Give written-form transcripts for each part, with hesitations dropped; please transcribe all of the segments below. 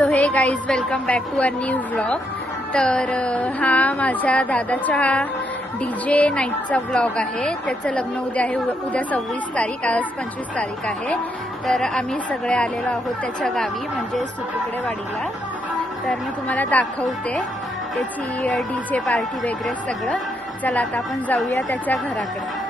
So hey guys, welcome back to a new vlog. तर हा माझ्या दादाच्या DJ नाईटचा व्लॉग आहे. त्याचं लग्न उद्या आहे, उद्या 26 तारीख, आज 25 तारीख आहे. तर आम्ही सगळे आलेलो आहोत त्याच्या गावी, म्हणजे सुतुकडे वाडीला. तर मी तुम्हाला दाखवते त्याची DJ पार्टी वगैरे सगळं. चला आता आपण जाऊया त्याच्या घराकडे.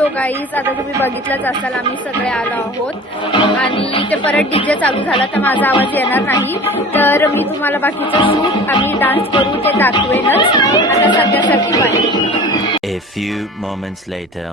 तो गाईज, आता तुम्ही बघितलंच असाल आम्ही सगळे आलो आहोत आणि ते परत DJ चालू झाला तर माझा आवाज येणार नाही. तर मी तुम्हाला बाकीचं शूट आम्ही डान्स करू ते दाखवेनच. आता सध्यासाठी bye. A few moments later.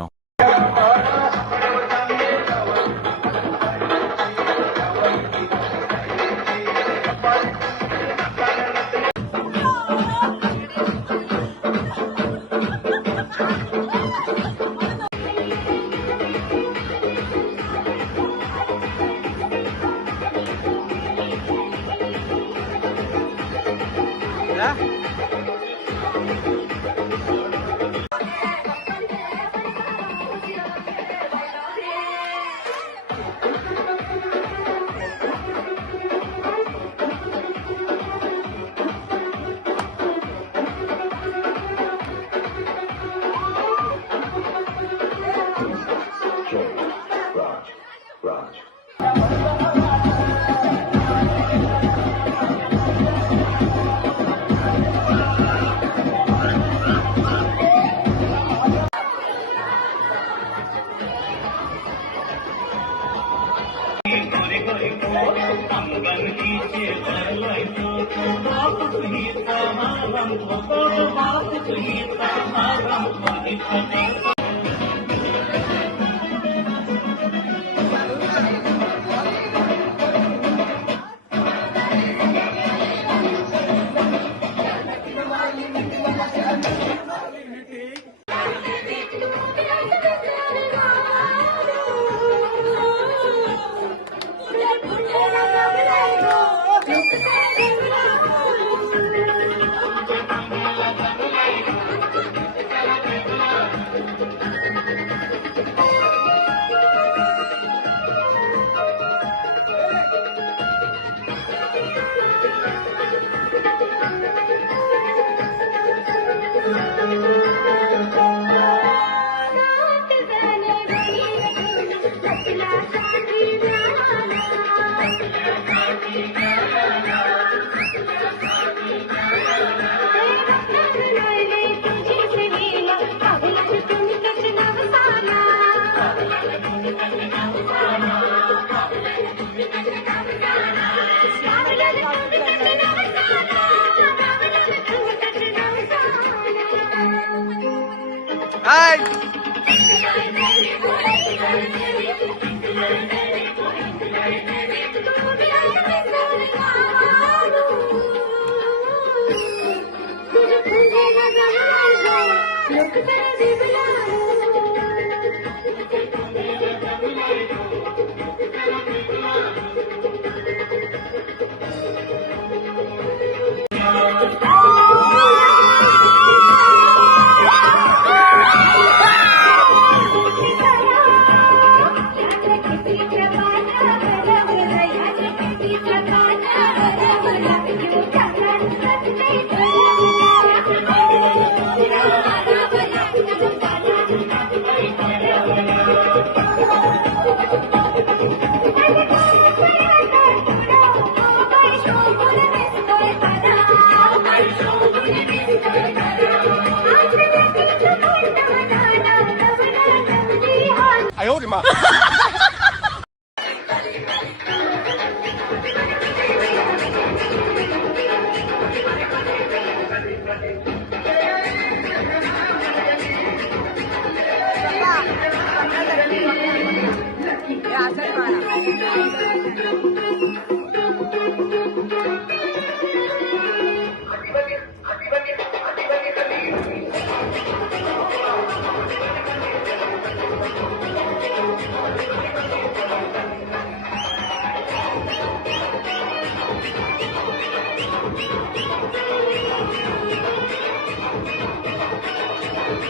कोणीही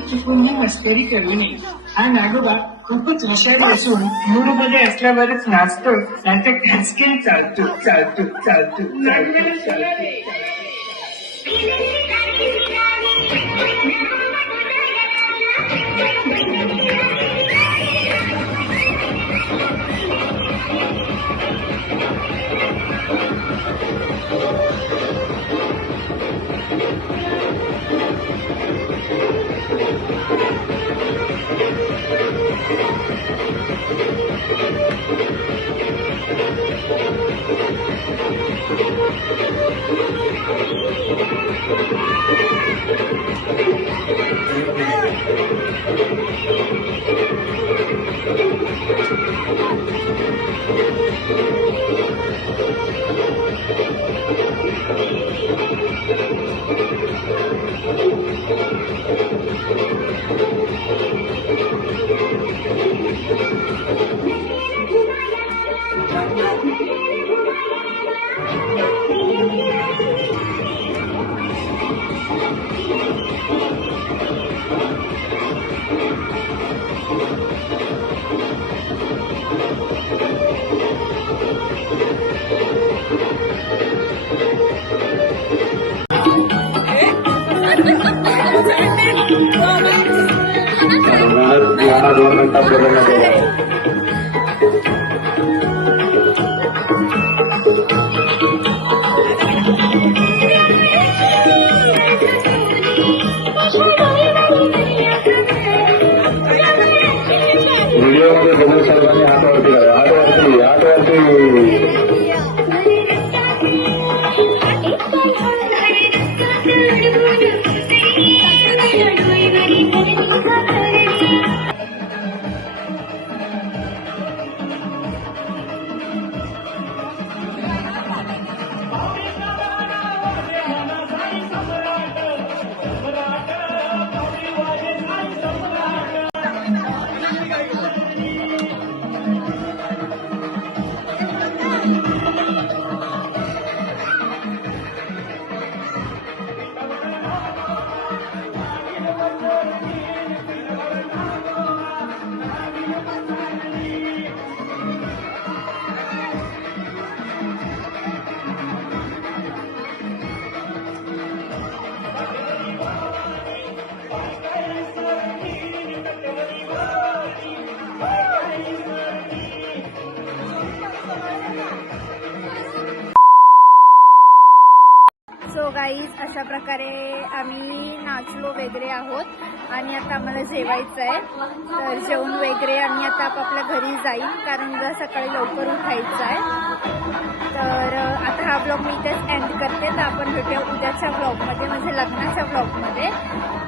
चुकून ही मस्करी करू नये. हा नागोबा खूपच हुशार असून मूडमध्ये असल्यावरच नाचतो, नाहीतर खचकेन चालतो चालतो चालतो चालतो चालतो. व्हिडिओमध्ये बघून सर्वांनी हातावरती हातावरती सो गाईज अशा प्रकारे आम्ही नाचलो वगैरे आहोत आणि आता आम्हाला जेवायचं आहे. तर जेवण वगैरे आणि आता आपापल्या घरी जाईल कारण उद्या सकाळी लवकर उठायचं आहे. तर आता हा ब्लॉग मी इथेच एंड करते. तर आपण भेटूया उद्याच्या ब्लॉगमध्ये म्हणजे लग्नाच्या ब्लॉगमध्ये.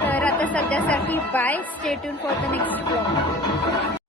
तर आता सध्यासाठी bye. Stay tune for the next blog.